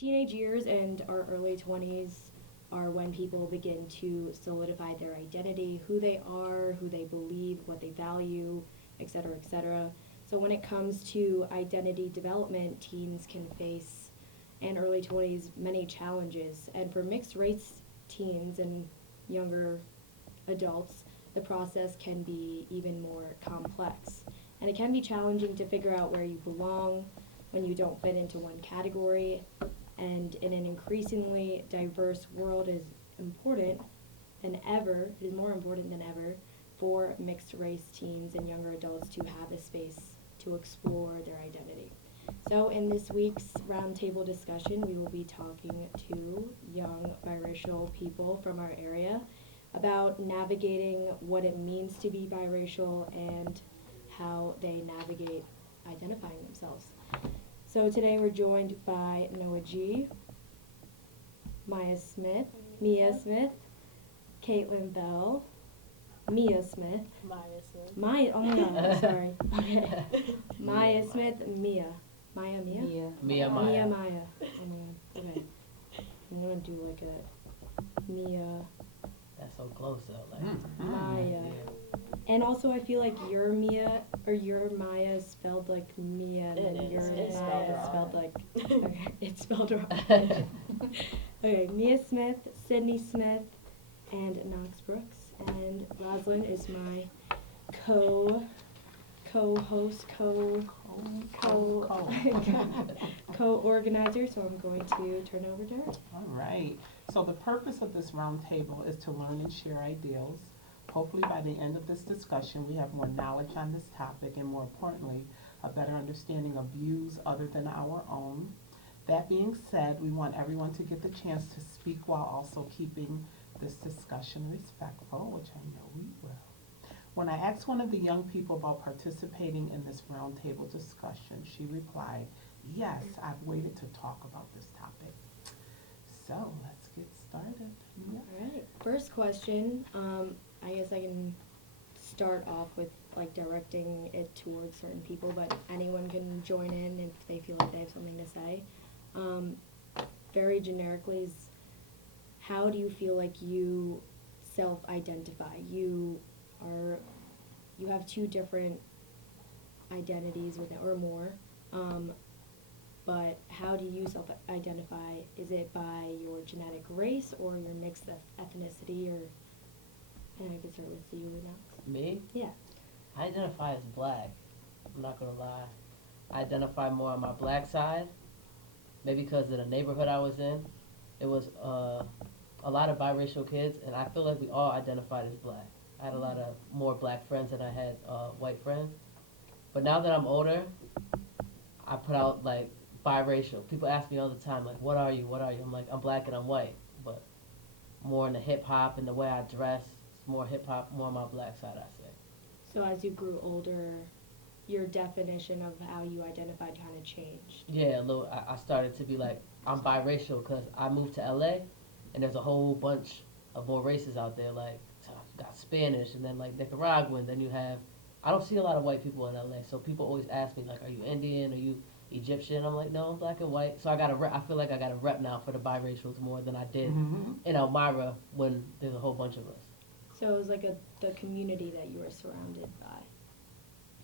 teenage years and our early 20s are when people begin to solidify their identity, who they are, who they believe, what they value, etc., etc. So when it comes to identity development, teens can face, and early 20s, many challenges. And for mixed race teens and younger adults, the process can be even more complex. And it can be challenging to figure out where you belong when you don't fit into one category. And in an increasingly diverse world, it is important than ever, it is more important than ever for mixed race teens and younger adults to have a space to explore their identity. So in this week's roundtable discussion, we will be talking to young biracial people from our area about navigating what it means to be biracial and how they navigate identifying themselves. So today we're joined by Noah G, Maya Smith, Mia Smith, Caitlin Bell, Mia Smith, Maya, oh my god, I'm sorry. Okay. Maya Smith, Mia. Maya, Mia? Mia, Maya. Mia, Maya. Oh my god. Okay. I'm gonna do like a Mia, That's so close though. Like, Maya. yeah. And also I feel like your Mia or your Maya is spelled like Mia and It then is. your It's Maya spelled is spelled wrong. like okay, it's spelled wrong. Okay, Mia Smith, Sydney Smith, and Knox Brooks. And Roslyn is my co-host, co-organizer, so I'm going to turn over to her. All right. So the purpose of this roundtable is to learn and share ideals. Hopefully by the end of this discussion, we have more knowledge on this topic and more importantly, a better understanding of views other than our own. That being said, we want everyone to get the chance to speak while also keeping this discussion respectful, which I know we will. When I asked one of the young people about participating in this roundtable discussion, she replied, "Yes, I've waited to talk about this topic." So let's get started. Yeah. All right. First question. I guess I can start off with like directing it towards certain people, but anyone can join in if they feel like they have something to say. Very generically, how do you feel like you self-identify? You have two different identities with it or more. But how do you self-identify? Is it by your genetic race or your mixed ethnicity? Or and I can start with you next. Me? Yeah. I identify as black. I'm not gonna lie. I identify more on my black side. Maybe because of the neighborhood I was in, it was a lot of biracial kids, and I feel like we all identified as black. I had a lot of more black friends than I had white friends. But now that I'm older, I put out like biracial. People ask me all the time, like, what are you? What are you? I'm like, I'm black and I'm white. But more in the hip hop and the way I dress, it's more hip hop, more on my black side, I say. So as you grew older, your definition of how you identified kind of changed. Yeah, a little. I started to be like, I'm biracial because I moved to LA, and there's a whole bunch of more races out there. Like, so you got Spanish, and then like Nicaraguan. Then you have. I don't see a lot of white people in LA, so people always ask me like, are you Indian? Are you Egyptian? I'm like, no, I'm black and white. So I got a rep. I feel like I got a rep now for the biracials more than I did in Elmira when there's a whole bunch of us. So it was like the community that you were surrounded by.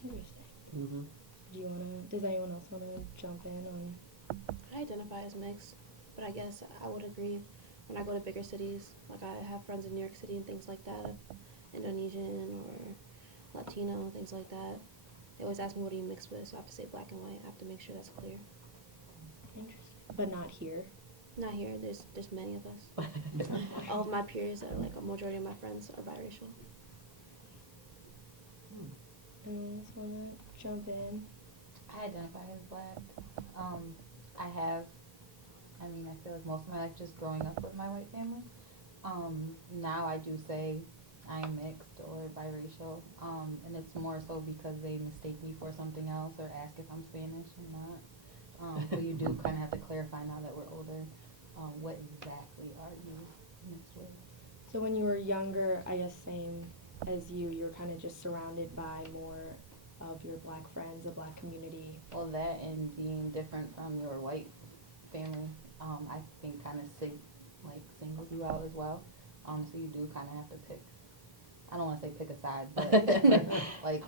Interesting. Does anyone else want to jump in on? I identify as mixed, but I guess I would agree. When I go to bigger cities, like I have friends in New York City and things like that, Indonesian or Latino, things like that. They always ask me, what are you mixed with? So I have to say black and white. I have to make sure that's clear. Interesting. But not here. Not here. There's many of us. All of my peers, like a majority of my friends, are biracial. Anyone else want to jump in? I identify as black. I feel like most of my life just growing up with my white family. Now I do say I am mixed or biracial, and it's more so because they mistake me for something else or ask if I'm Spanish and not. So you do kind of have to clarify now that we're older, what exactly are you mixed with? So when you were younger, I guess same as you were kind of just surrounded by more of your black friends, a black community. Well, that and being different from your white family. I think kind of singles you out as well. So you do kind of have to pick. I don't want to say pick a side, but like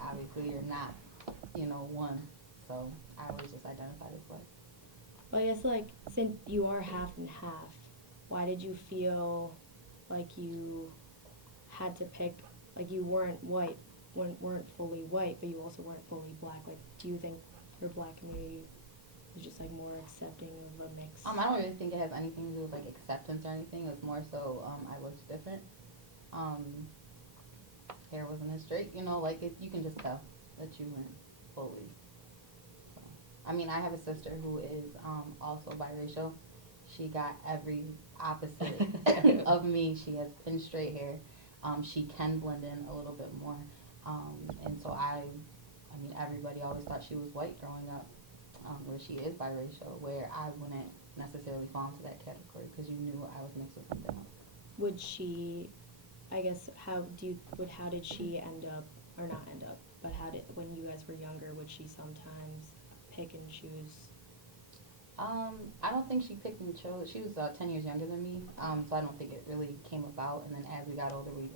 obviously you're not, one. So I always just identify this way. Well, I guess like since you are half and half, why did you feel like you had to pick, like you weren't white, weren't fully white, but you also weren't fully black? Like, do you think your black community is just like more accepting of a mix? I don't really think it has anything to do with like acceptance or anything. It's more so I looked different. Hair wasn't as straight, like you can just tell that you weren't fully. So. I mean, I have a sister who is also biracial. She got every opposite of me. She has pin straight hair. She can blend in a little bit more. And so I mean, everybody always thought she was white growing up, where she is biracial, where I wouldn't necessarily fall into that category because you knew I was mixed with something else. Would she, I guess, how did she end up, or not end up, but when you guys were younger, would she sometimes pick and choose? I don't think she picked and chose. She was 10 years younger than me, so I don't think it really came about. And then as we got older, we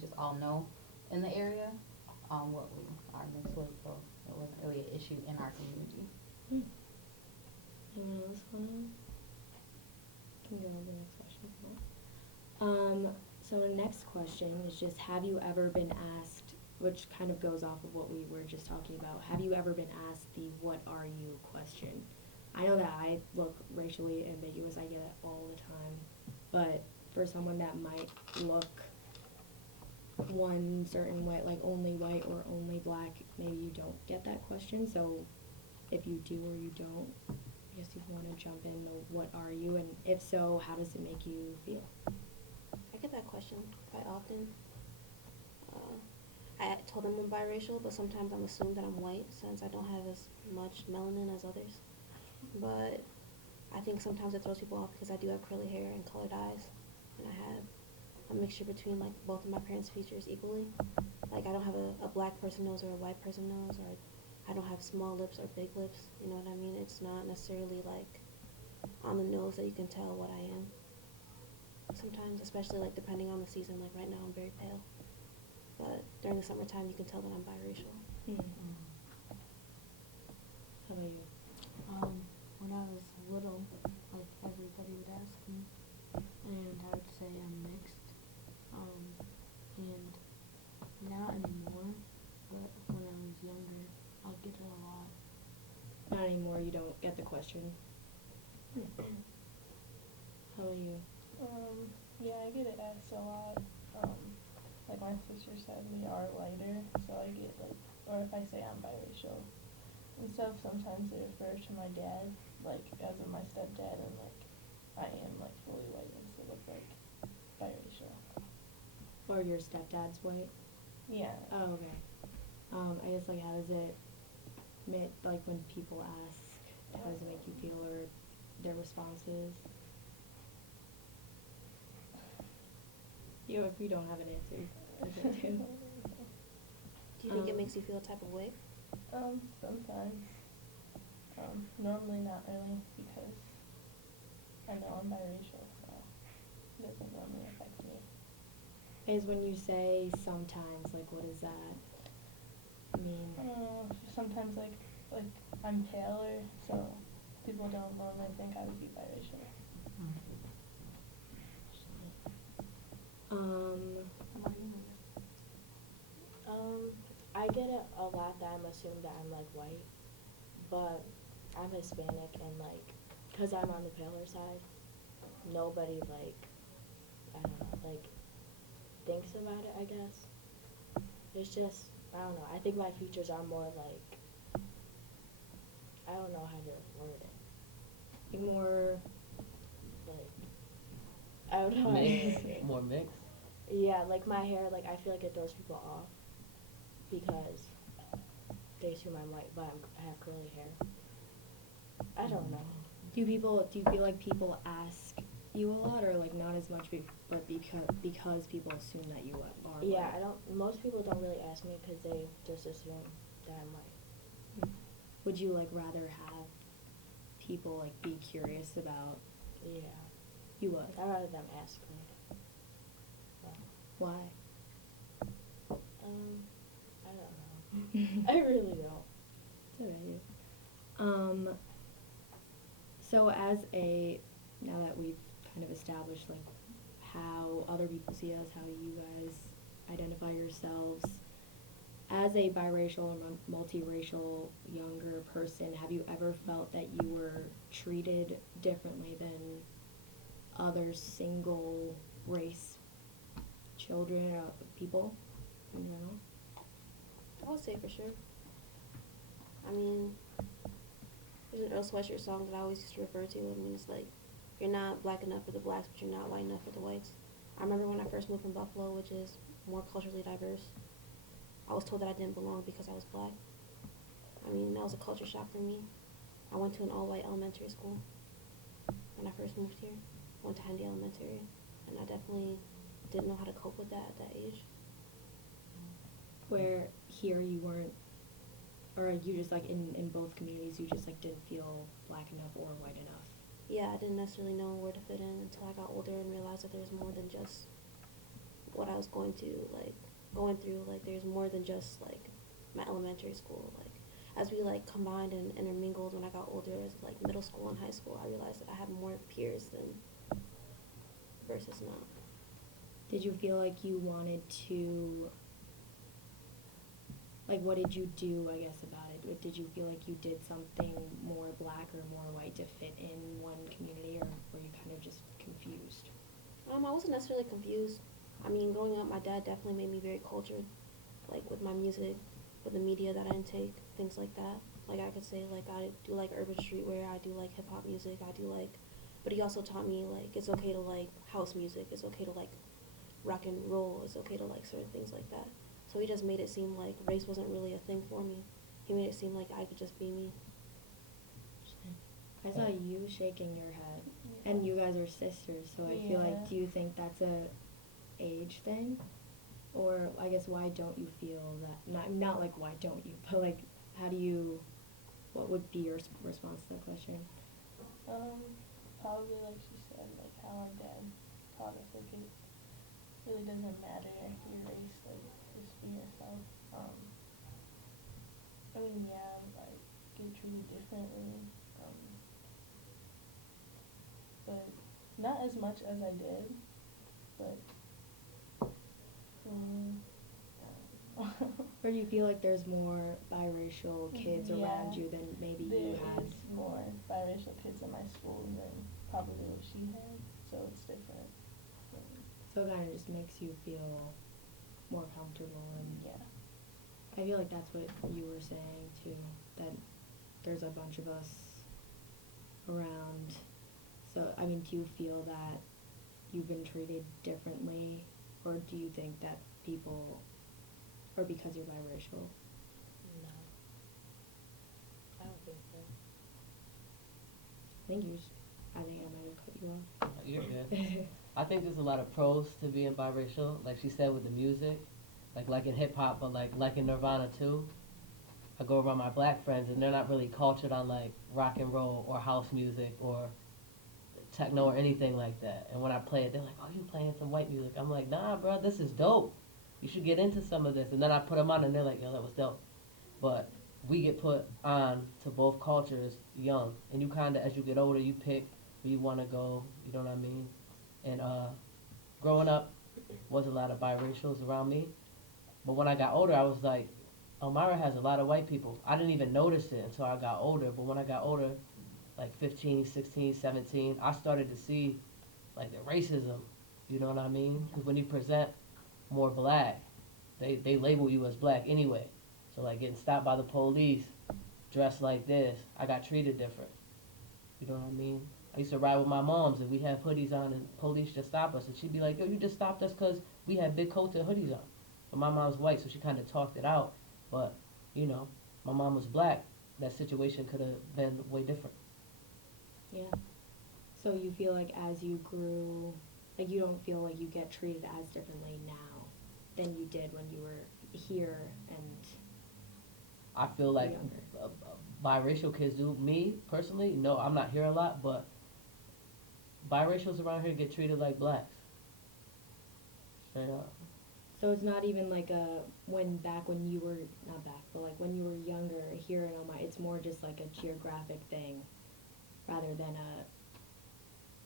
just all know in the area what we are mixed with, so it wasn't really an issue in our community. Anyone else want to? Can go on to the next question if you want. So the next question is just, have you ever been asked, which kind of goes off of what we were just talking about, have you ever been asked the "what are you" question? I know that I look racially ambiguous, I get it all the time, but for someone that might look one certain way, like only white or only black, maybe you don't get that question. So if you do or you don't, I guess you want to jump in the "what are you," and if so, how does it make you feel? I get that question quite often. I told them I'm biracial, but sometimes I'm assumed that I'm white since I don't have as much melanin as others. But I think sometimes it throws people off because I do have curly hair and colored eyes, and I have a mixture between like both of my parents' features equally. Like I don't have a black person nose or a white person nose, or I don't have small lips or big lips. You know what I mean? It's not necessarily like on the nose that you can tell what I am. Sometimes, especially like depending on the season, like right now I'm very pale. But during the summertime, you can tell that I'm biracial. How about you? When I was little, like everybody would ask me, and I would say I'm mixed. And not anymore, but when I was younger, I'll get it a lot. Not anymore, you don't get the question. How about you? Yeah, I get it asked a lot. Like my sister said, we are lighter, so I get like, or if I say I'm biracial and stuff, sometimes they refer to my dad, like as in my stepdad, and like I am like fully white instead of like biracial. Or your stepdad's white? Yeah. Oh, okay. I guess like how does it, like when people ask, how does it make you feel, or their responses? If you don't have an answer, that's it too. Do you think it makes you feel a type of way? Sometimes. Normally not really, because I know I'm biracial, so it doesn't normally affect me. Is when you say sometimes, like what does that mean? Sometimes like I'm paler, so people don't normally think I would be biracial. I get it a lot that I'm assumed that I'm like white, but I'm Hispanic, and like, cause I'm on the paler side, nobody like, I don't know, like, thinks about it, I guess. It's just, I don't know, I think my features are more like, I don't know how to word it. More Like, I don't know how to Mixed? word it. More mixed? Yeah, like my hair, like I feel like it throws people off because they assume I'm white, but I have curly hair. I don't know. do you feel like people ask you a lot, or like not as much, but because people assume that you are Yeah, white? most people don't really ask me because they just assume that I'm white. Would you like rather have people like be curious about Yeah, You would. I'd rather them ask me. Why? I don't know. I really don't. It's alright. So now that we've kind of established like how other people see us, how you guys identify yourselves, as a biracial or multiracial younger person, have you ever felt that you were treated differently than other single race children or people in general? I would say for sure. I mean, there's an Earl Sweatshirt song that I always used to refer to. I mean, it's like, you're not black enough for the blacks, but you're not white enough for the whites. I remember when I first moved from Buffalo, which is more culturally diverse, I was told that I didn't belong because I was black. I mean, that was a culture shock for me. I went to an all-white elementary school when I first moved here. I went to Hendy Elementary, and I definitely didn't know how to cope with that at that age. Where here you weren't, or you just like in both communities you just like didn't feel black enough or white enough? Yeah, I didn't necessarily know where to fit in until I got older and realized that there was more than just what I was going through. Like, there's more than just, like, my elementary school. Like, as we, like, combined and intermingled when I got older, as, like, middle school and high school, I realized that I had more peers than versus not. Did you feel like you wanted to, like, what did you do, I guess, about it? Did you feel like you did something more black or more white to fit in one community, or were you kind of just confused? I wasn't necessarily confused. I mean, growing up, my dad definitely made me very cultured, like, with my music, with the media that I intake, things like that. Like, I could say, like, I do like urban streetwear, I do like hip-hop music, but he also taught me, like, it's okay to like house music, it's okay to like rock and roll, it's okay to like certain things like that. So he just made it seem like race wasn't really a thing for me. He made it seem like I could just be me. I saw you shaking your head, and you guys are sisters, so I feel like, do you think that's a age thing? Or I guess why don't you feel that, not like why don't you, but like what would be your response to that question? Probably like she said, like how my dad taught us, like it really doesn't matter your race, like just be yourself. I mean, yeah, like get treated differently, but not as much as I did, but Or do you feel like there's more biracial kids around you than maybe you there had? is more biracial kids in my school than probably what she had, so it's different. So it kind of just makes you feel more comfortable, and Yeah. I feel like that's what you were saying too, that there's a bunch of us around. So, I mean, do you feel that you've been treated differently, or do you think that people, or because you're biracial? No, I don't think so. I think I might have cut you off. You're good. I think there's a lot of pros to being biracial, like she said with the music, like in hip hop, but like in Nirvana too. I go around my black friends and they're not really cultured on like rock and roll or house music or techno or anything like that. And when I play it, they're like, "Oh, you playing some white music?" I'm like, "Nah, bro, this is dope. You should get into some of this." And then I put them on, and they're like, "Yo, that was dope." But we get put on to both cultures young, and you kind of, as you get older, you pick where you want to go. You know what I mean? And growing up, was a lot of biracials around me. But when I got older, I was like, Elmira has a lot of white people. I didn't even notice it until I got older. But when I got older, like 15, 16, 17, I started to see like the racism. You know what I mean? Because when you present more black, they label you as black anyway. So like getting stopped by the police, dressed like this, I got treated different. You know what I mean? I used to ride with my moms and we have hoodies on and police just stop us and she'd be like, "Yo, you just stopped us because we had big coats and hoodies on." But my mom's white, so she kind of talked it out. But, you know, my mom was black. That situation could have been way different. Yeah. So you feel like as you grew, like you don't feel like you get treated as differently now than you did when you were here and I feel like biracial kids do. Me, personally, no, I'm not here a lot, but biracials around here get treated like blacks. Straight up. So it's not even like a when you were not back, but like when you were younger here in Omaha, it's more just like a geographic thing, rather than a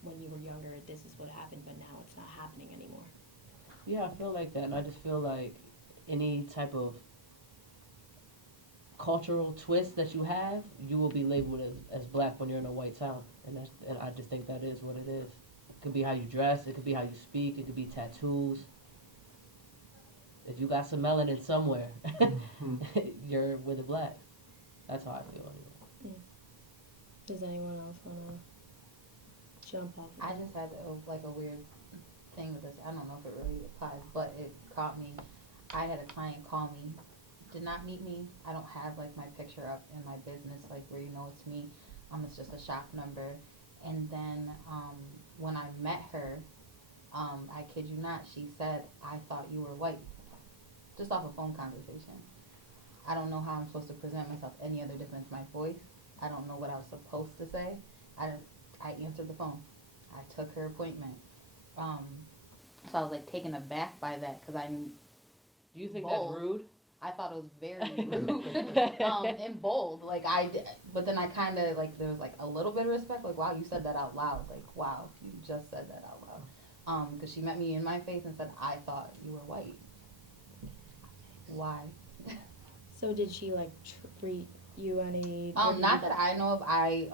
when you were younger this is what happened, but now it's not happening anymore. Yeah, I feel like that, and I just feel like any type of cultural twist that you have, you will be labeled as black when you're in a white town, and I just think that is what it is. It could be how you dress, it could be how you speak, it could be tattoos. If you got some melanin somewhere, you're with the blacks. That's how I feel anyway. Does anyone else want to jump off? I just had like a weird thing with this. I don't know if it really applies, but it caught me. I had a client call me, did not meet me. I don't have like my picture up in my business, like where you know it's me. It's just a shop number. And then when I met her, I kid you not, she said, "I thought you were white," just off a phone conversation. I don't know how I'm supposed to present myself any other different than my voice. I don't know what I was supposed to say. I answered the phone. I took her appointment. So I was like taken aback by that because Do you think Bold. that's rude? I thought it was very rude and bold. Like but then I kind of like there was like a little bit of respect. Like, wow, you said that out loud. Like, wow, you just said that out loud. Because she met me in my face and said, "I thought you were white." Why? So did she like treat you any? Not that I know of. I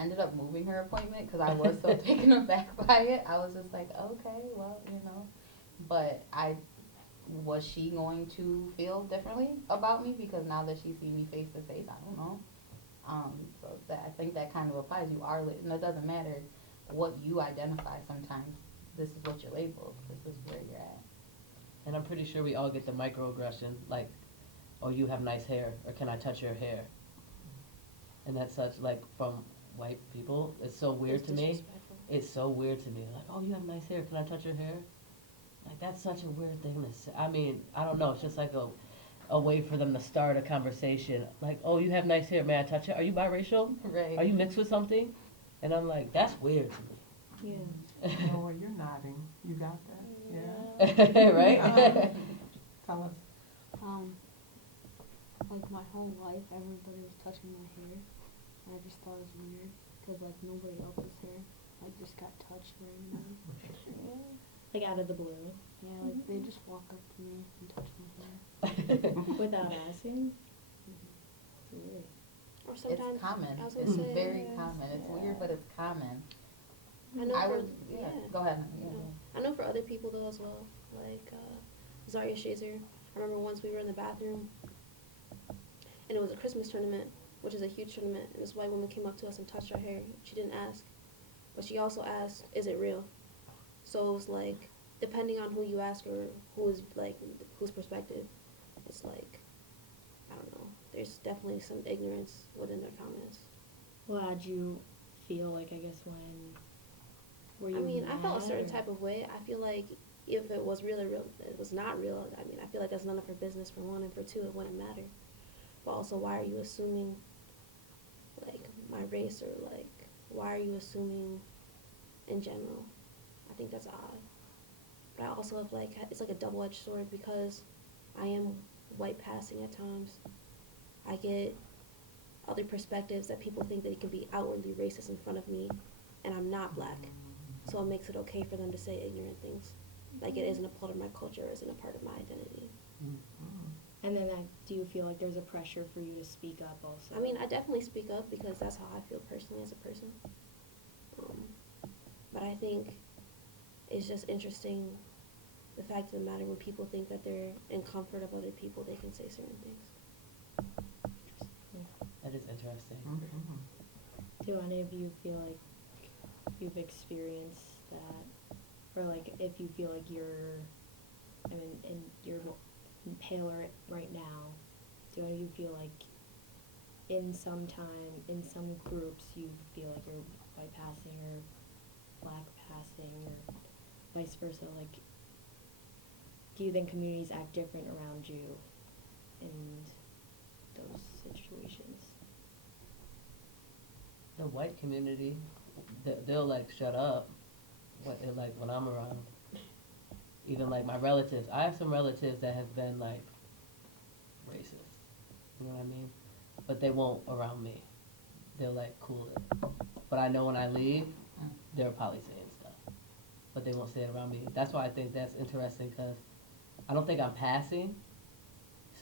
ended up moving her appointment because I was so taken aback by it. I was just like, okay, well, you know. But was she going to feel differently about me because now that she's seen me face to face? I don't know. So I think that kind of applies. You are, and it doesn't matter what you identify. Sometimes this is what you're labeled. This is where you're at. And I'm pretty sure we all get the microaggression, like, "Oh, you have nice hair," or "Can I touch your hair?" And that's such, like, from white people, it's so weird to me. Disrespectful. It's so weird to me. Like, "Oh, you have nice hair. Can I touch your hair?" Like, that's such a weird thing to say. I mean, I don't know. It's just like a way for them to start a conversation. Like, "Oh, you have nice hair. May I touch it? Are you biracial? Right. Are you mixed with something?" And I'm like, that's weird to me. Yeah. Noah, you're nodding. You got that? Yeah. Right? Tell us. Like my whole life, everybody was touching my hair, and I just thought it was weird, because like nobody else's hair, like just got touched randomly. Like out of the blue. Yeah, like they just walk up to me and touch my hair. Without asking? It's weird. Or sometimes It's common. I was It's gonna say, very common. It's weird, but it's common. I know I for, would, yeah. Go ahead. Yeah. I know for other people though as well. Like Zaria Shazer. I remember once we were in the bathroom, and it was a Christmas tournament, which is a huge tournament. And this white woman came up to us and touched our hair. She didn't ask, but she also asked, "Is it real?" So it was like, depending on who you ask or whose perspective, it's like, I don't know. There's definitely some ignorance within their comments. Well, how'd you feel like, I guess, when were you I mean, I felt a certain mad, or- type of way. I feel like if it was really real, it was not real. I mean, I feel like that's none of her business, for one, and for two, it wouldn't matter. But also, why are you assuming, like, my race, or, like, why are you assuming in general? I think that's odd. But I also have, like, it's like a double-edged sword, because I am white passing at times. I get other perspectives that people think that it can be outwardly racist in front of me, and I'm not black. So it makes it okay for them to say ignorant things. Like, it isn't a part of my culture, or isn't a part of my identity. And then do you feel like there's a pressure for you to speak up also? I mean, I definitely speak up because that's how I feel personally as a person. But I think it's just interesting, the fact of the matter, when people think that they're in comfort of other people, they can say certain things. That is interesting. Do any of you feel like you've experienced that? Or like if you feel like you're, I mean, and you're paler right now, do any of you feel like in some time, in some groups, you feel like you're white passing or black passing or vice versa? Like, do you think communities act different around you in those situations? The white community, they'll like shut up like when I'm around. Even like my relatives. I have some relatives that have been like racist. You know what I mean? But they won't around me. They're like cool. But I know when I leave, they're probably saying stuff. But they won't say it around me. That's why I think that's interesting because I don't think I'm passing.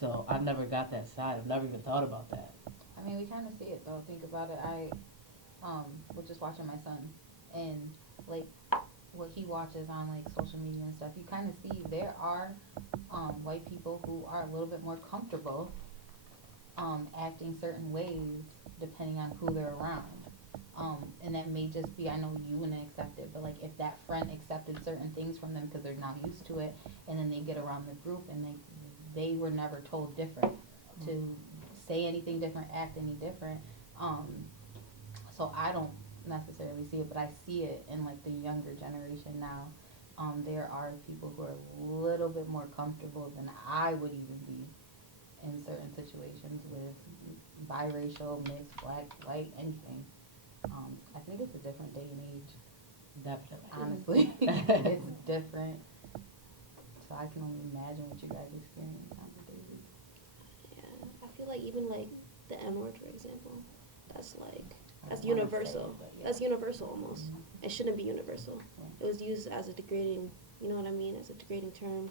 So I've never got that side. I've never even thought about that. I mean, we kind of see it though. Think about it. I was just watching my son, and like what he watches on like social media and stuff. You kind of see there are white people who are a little bit more comfortable acting certain ways depending on who they're around. And that may just be, I know you wouldn't accept it, but like if that friend accepted certain things from them because they're not used to it, and then they get around the group and they were never told different to say anything different, act any different. So I don't necessarily see it, but I see it in like the younger generation now. There are people who are a little bit more comfortable than I would even be in certain situations with biracial, mixed, black, white, anything. I think it's a different day and age. Definitely. Honestly, it's different. So I can only imagine what you guys experience on the daily. Yeah, I feel like even like the N word, for example, that's like I that's don't wanna say universal. it, but yeah. That's universal almost. Mhm. It shouldn't be universal. Right. It was used as a degrading, you know what I mean, as a degrading term.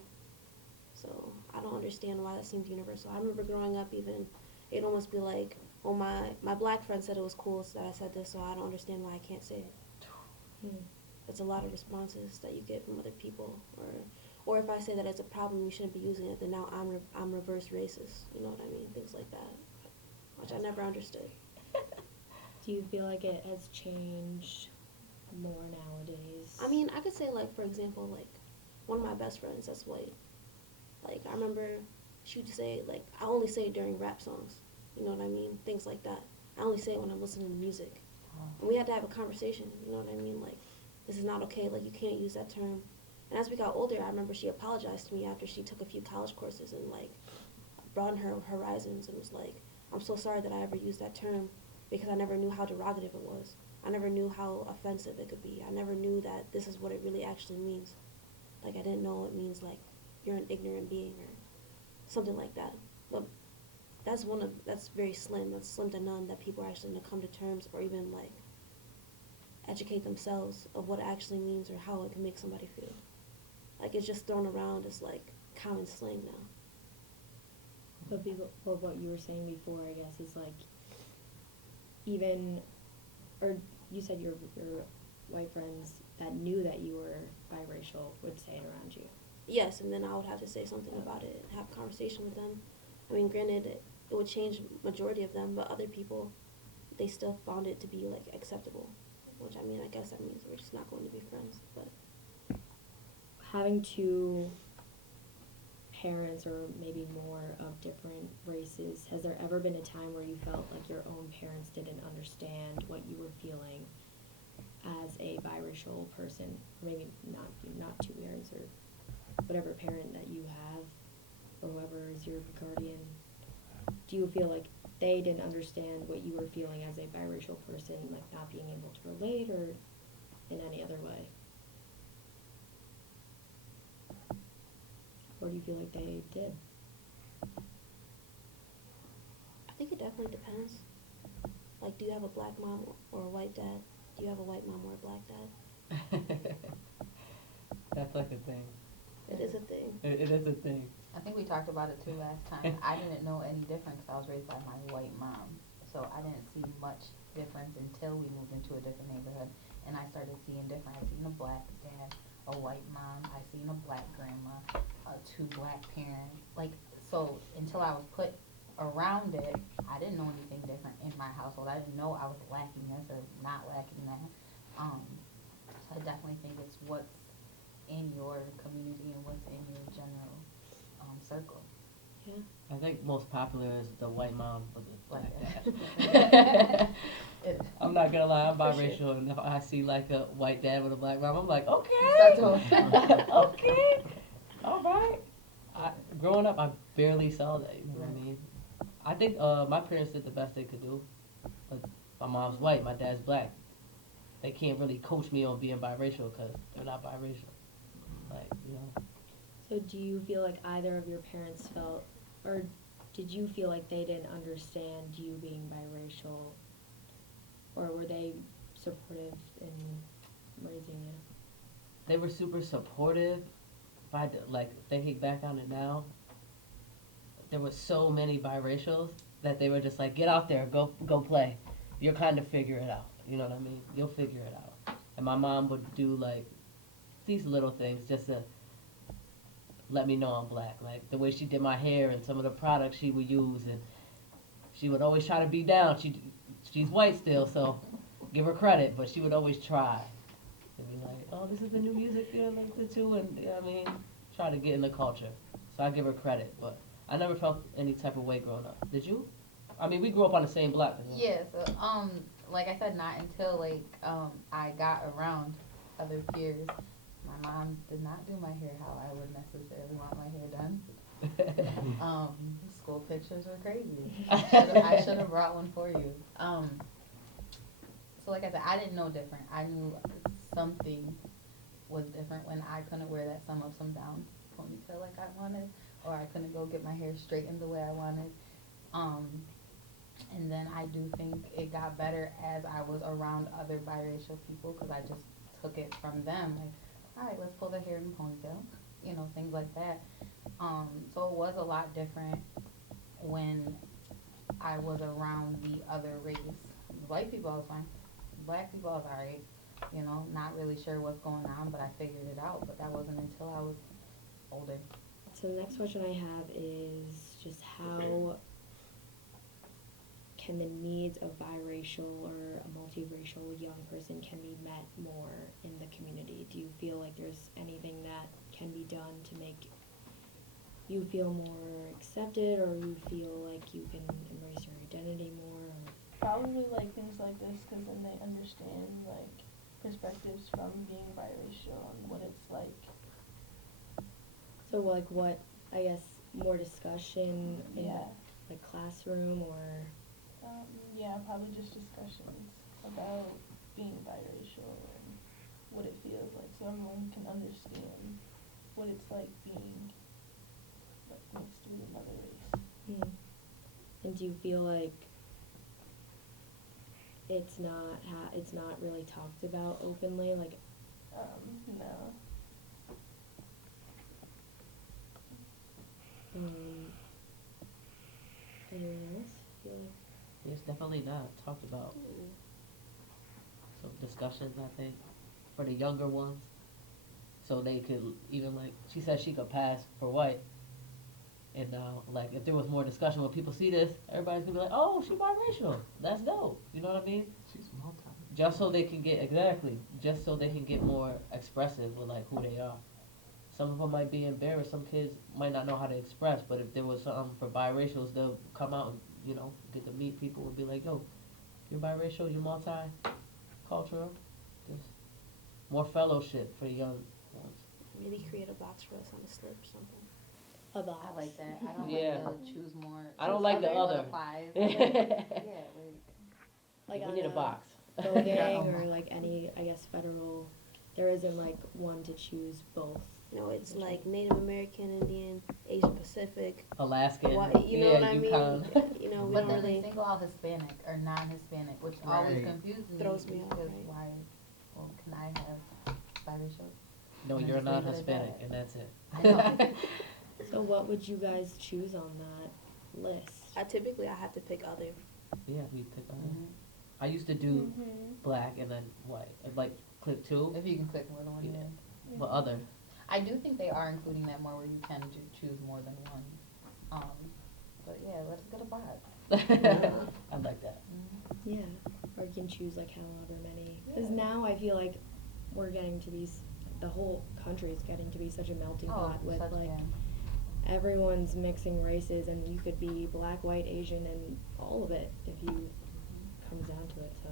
So I don't understand why that seems universal. I remember growing up, even it'd almost be like, well, my black friend said it was cool that I said this, so I don't understand why I can't say it. Hmm. It's a lot of responses that you get from other people, or if I say that it's a problem, you shouldn't be using it, then now I'm reverse racist. You know what I mean? Things like that, which I never understood. Do you feel like it has changed more nowadays? I mean, I could say like, for example, like one of my best friends that's white. Like I remember she would say like I only say it during rap songs. You know what I mean? Things like that. I only say it when I'm listening to music. And we had to have a conversation. You know what I mean? Like this is not okay. Like you can't use that term. And as we got older, I remember she apologized to me after she took a few college courses and like broadened her horizons and was like, I'm so sorry that I ever used that term because I never knew how derogative it was. I never knew how offensive it could be. I never knew that this is what it really actually means. Like I didn't know it means like you're an ignorant being or something like that. But that's very slim. That's slim to none that people are actually gonna come to terms or even like educate themselves of what it actually means or how it can make somebody feel. Like it's just thrown around as like common slang now. But what you were saying before, I guess, is like even, or you said your white friends that knew that you were biracial would say it around you. Yes, and then I would have to say something about it and have a conversation with them. I mean, granted, it would change majority of them, but other people, they still found it to be like acceptable. Which I mean, I guess that means we're just not going to be friends. But Having two parents or maybe more of different races, has there ever been a time where you felt like your own parents didn't understand what you were feeling as a biracial person? Or maybe not two parents or whatever parent that you have or whoever is your guardian. Do you feel like they didn't understand what you were feeling as a biracial person, like not being able to relate or in any other way? Or do you feel like they did? I think it definitely depends. Like, do you have a black mom or a white dad? Do you have a white mom or a black dad? That's like a thing. It is a thing. It is a thing. I think we talked about it too last time. I didn't know any different because I was raised by my white mom. So I didn't see much difference until we moved into a different neighborhood. And I started seeing different. I seen a black dad, a white mom. I seen a black grandma, two black parents. Like, so until I was put around it, I didn't know anything different in my household. I didn't know I was lacking this or not lacking that. So I definitely think it's what's in your community and what's in your general circle. Yeah. I think most popular is the white mom with the black Like dad. It- I'm not gonna lie, I'm For sure. biracial, and if I see like a white dad with a black mom, I'm like, okay, That's what- okay, all right. Growing up, I barely saw that. You know what I mean? I think my parents did the best they could do. But my mom's white, my dad's black. they can't really coach me on being biracial because they're not biracial. Like, you know. So do you feel like either of your parents felt, or did you feel like they didn't understand you being biracial, or were they supportive in raising you? They were super supportive. Like thinking back on it now, there were so many biracials that they were just like, get out there, go play. You'll kind of figure it out. You know what I mean? You'll figure it out. And my mom would do like these little things just to let me know I'm black. Like the way she did my hair and some of the products she would use, and she would always try to be down. She's white still, so give her credit, but she would always try. And be like, oh, this is the new music you're listening to, and you know what I mean, try to get in the culture. So I give her credit, but I never felt any type of way growing up. Did you? I mean, we grew up on the same block. Yeah, so like I said, not until like I got around other peers. My mom did not do my hair how I would necessarily want my hair done. School pictures were crazy. I should have brought one for you. So like I said, I didn't know different. I knew something was different when I couldn't wear that some up, some down ponytail like I wanted, or I couldn't go get my hair straightened the way I wanted. And then I do think it got better as I was around other biracial people, because I just took it from them. Like, all right, let's pull the hair in a ponytail, you know, things like that. So it was a lot different when I was around the other race. White people, I was fine. Black people, I was alright. You know, not really sure what's going on, but I figured it out. But that wasn't until I was older. So the next question I have is just how can the needs of biracial or a multiracial young person can be met more in the community? Do you feel like there's anything that can be done to make you feel more accepted, or you feel like you can embrace your identity more? Or? Probably like things like this, because then they understand like perspectives from being biracial and what it's like. So like what, I guess, more discussion in Yeah. like classroom or? Yeah, probably just discussions about being biracial and what it feels like, so everyone can understand what it's like being like mixed with another race. And do you feel like it's not really talked about openly, like? No. Anyone else feel like? It's definitely not talked about. So discussions, I think, for the younger ones, so they could even, like she said, she could pass for white. And now, like, if there was more discussion when people see this, everybody's gonna be like, oh, she biracial. That's dope. You know what I mean? She's multi. Just so they can get more expressive with like who they are. Some of them might be embarrassed. Some kids might not know how to express. But if there was something for biracials, they'll come out and, you know, get to meet people and be like, yo, you're biracial, you're multicultural. Just more fellowship for young ones. Maybe create a box for us on a slip or something. A box. I like that. I don't Yeah. like the choose more. I don't like the other. Applies. Like we on need a box. voting Yeah. or like any, I guess, federal, there isn't like one to choose both. No, it's like Native American, Indian, Asian Pacific. Alaskan. You know yeah, what I Yukon. mean? You know, we But don't then really. they single out Hispanic or non-Hispanic, which always Right. confuses me. Throws me off, Because right. why? Well, can I have biracial? No, And you're just not leave it at Hispanic, that. and that's it. I know. So what would you guys choose on that list? I have to pick other. Yeah, we pick on Mhm. I used to do Mm-hmm. black and then white. I'd like click two, If you can click more than one. Yeah. Yeah. but other. I do think they are including that more where you can choose more than one. But yeah, let's get a box. I like that. Yeah, or you can choose like however many. Because Yeah. now I feel like we're getting to be, the whole country is getting to be such a melting pot with such, like yeah. everyone's mixing races, and you could be black, white, Asian, and all of it if you comes down to it. So,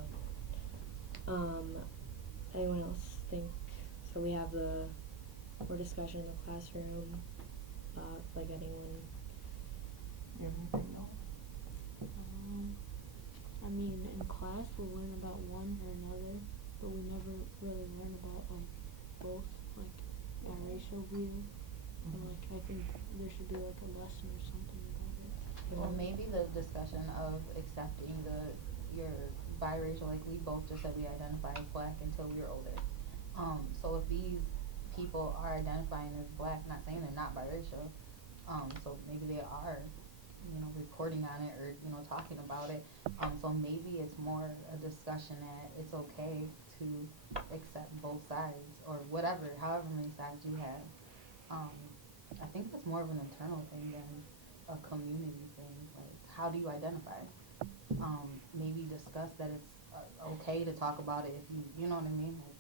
anyone else think? So we have the more discussion in the classroom, like anyone. You have anything else? I mean, in class we'll learn about one or another, but we never really learn about like both, like biracial view, and like I think there should be like a lesson or something about it. Or maybe the discussion of accepting your biracial, like we both just said we identify as black until we were older. So if these people are identifying as black, not saying they're not biracial, so maybe they are, reporting on it or, talking about it. So maybe it's more a discussion that it's okay to accept both sides or whatever, however many sides you have. I think that's more of an internal thing than a community thing. Like, how do you identify? Maybe discuss that it's okay to talk about it if you know what I mean? Like,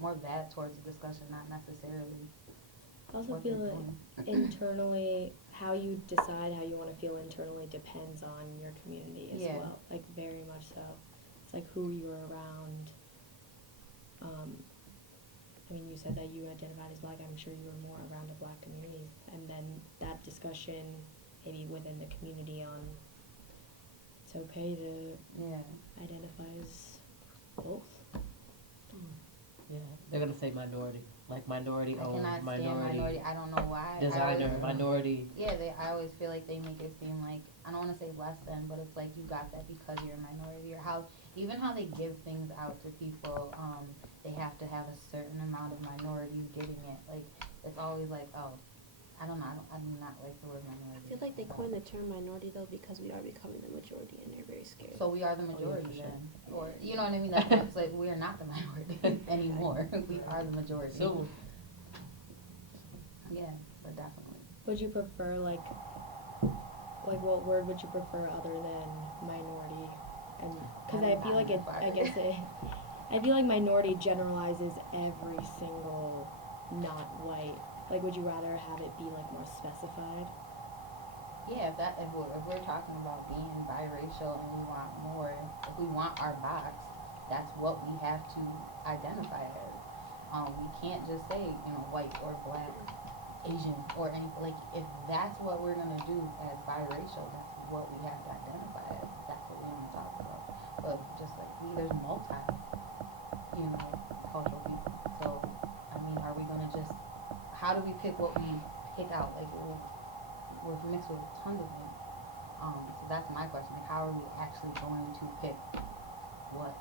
more of that towards the discussion, not necessarily. I also what feel they're like doing. internally, how you decide how you want to feel internally depends on your community as Yeah. well. Like, very much so. It's like who you're around. I mean, you said that you identified as black. I'm sure you were more around a black community. And then that discussion, maybe within the community on it's okay to Yeah. identify as both. Yeah, they're gonna say minority, like minority I owned, cannot stand minority. I don't know why. designer, minority. Yeah, I always feel like they make it seem like, I don't want to say less than, but it's like you got that because you're a minority, or even how they give things out to people, they have to have a certain amount of minorities getting it. Like, it's always like, oh, I don't know, I do not like the word minority. I feel like they coined the term minority though because we are becoming the majority and they're very scared. So we are the yeah, majority for sure. then, or, you know what I mean, it's like, we are not the minority anymore, we are the majority. So, Yeah, so definitely. Would you prefer like what word would you prefer other than minority? And because I feel like I feel like minority generalizes every single not white. Like, would you rather have it be like more specified? Yeah, if we're talking about being biracial and we want more, if we want our box, that's what we have to identify as. We can't just say, white or black, Asian or anything. Like, if that's what we're gonna do as biracial, that's what we have to identify as. That's what we want to talk about. But just like there's cultural people. So, I mean, are we gonna just? How do we pick what we pick out? Like, we're mixed with tons of things. So that's my question. Like, how are we actually going to pick what?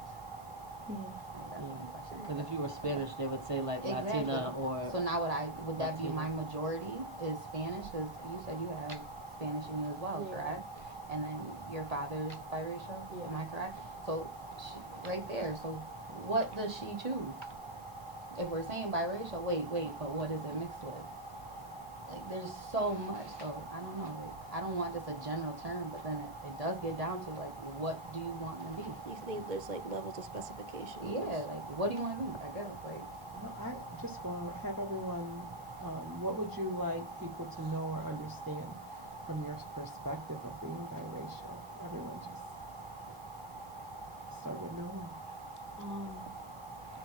That's my question. because if you were Spanish, they would say like Exactly. Latina or. So now would that be Latino. my majority is Spanish? Because you said you have Spanish in you as well, Yeah. correct? And then your father's biracial, Yeah. am I correct? So right there, so what does she choose? If we're saying biracial, wait, but what is it mixed with? Like, there's so much, so I don't know. Like, I don't want just a general term, but then it does get down to like, what do you want to be? You think there's like levels of specification. Yeah, like, what do you want to be? I guess, like. I just want to have everyone, what would you like people to know or understand from your perspective of being biracial? Everyone just start with Noah.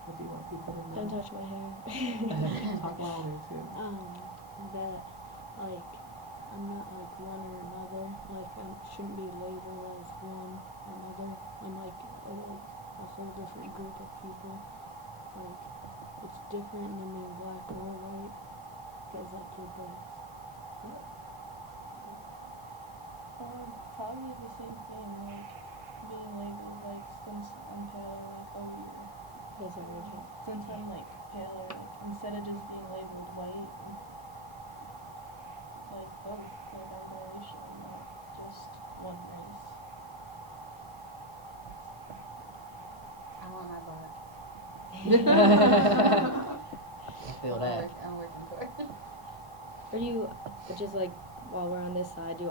What do you want people to Don't know? touch my hair. Talk loudly too. That like I'm not like one or another. Like I shouldn't be labeled as one or another. I'm like a whole different group of people. Like it's different than being black or white. Because like you're black. Probably the same thing, like being labeled like since I'm pale, like Those are original. since I'm like paler, like instead of just being labeled white, like both, like I'm biracial, not just one race. I want my black. I feel that. I'm working for it. Are you just like while we're on this side? Do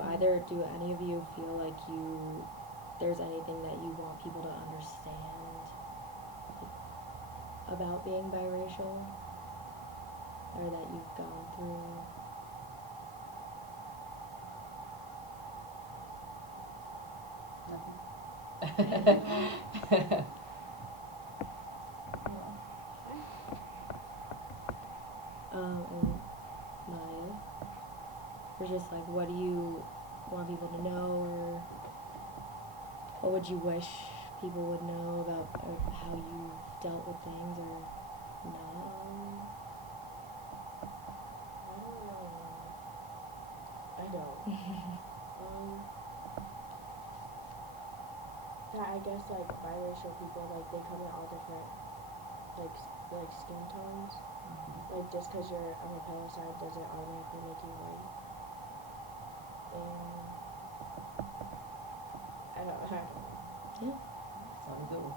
any of you feel like there's anything that you want people to understand about being biracial, or that you've gone through? Nothing. And Maya, or just like, what do you want people to know, or what would you wish people would know about how you dealt with things or not? I don't know. I don't. Yeah, I guess like biracial people, like they come in all different like skin tones. Like just because you're on the paler side doesn't automatically make you white. And I don't know. Sounds good one.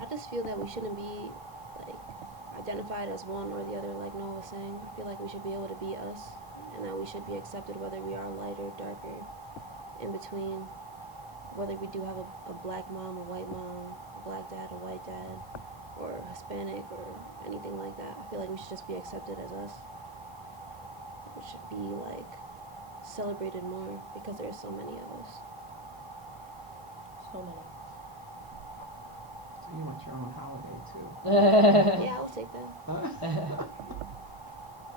I just feel that we shouldn't be like identified as one or the other, like Noah was saying. I feel like we should be able to be us, and that we should be accepted whether we are lighter, darker, in between, whether we do have a black mom, a white mom, a black dad, a white dad, or Hispanic or anything like that. I feel like we should just be accepted as us. We should be like celebrated more because there's so many of us. So many. So you want your own holiday too? Yeah, I'll take that.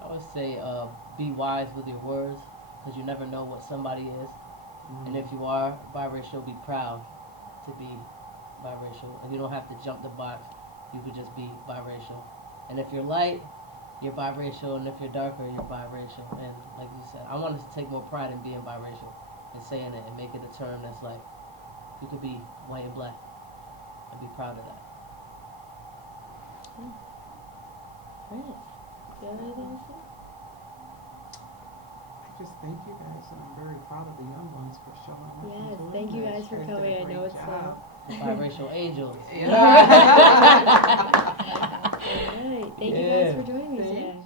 I would say be wise with your words, because you never know what somebody is. And if you are biracial, be proud to be biracial. And you don't have to jump the box. You could just be biracial. And if you're light, you're biracial. And if you're darker, you're biracial. And like you said, I wanted to take more pride in being biracial and saying it and make it a term that's like, you could be white and black and be proud of that. Great. Do you have anything to say? I just thank you guys, and I'm very proud of the young ones for showing up. and Yes, doing thank you this. guys for did a coming. I know great it's job. The biracial angels. All right. Thank you guys for joining me Thank today.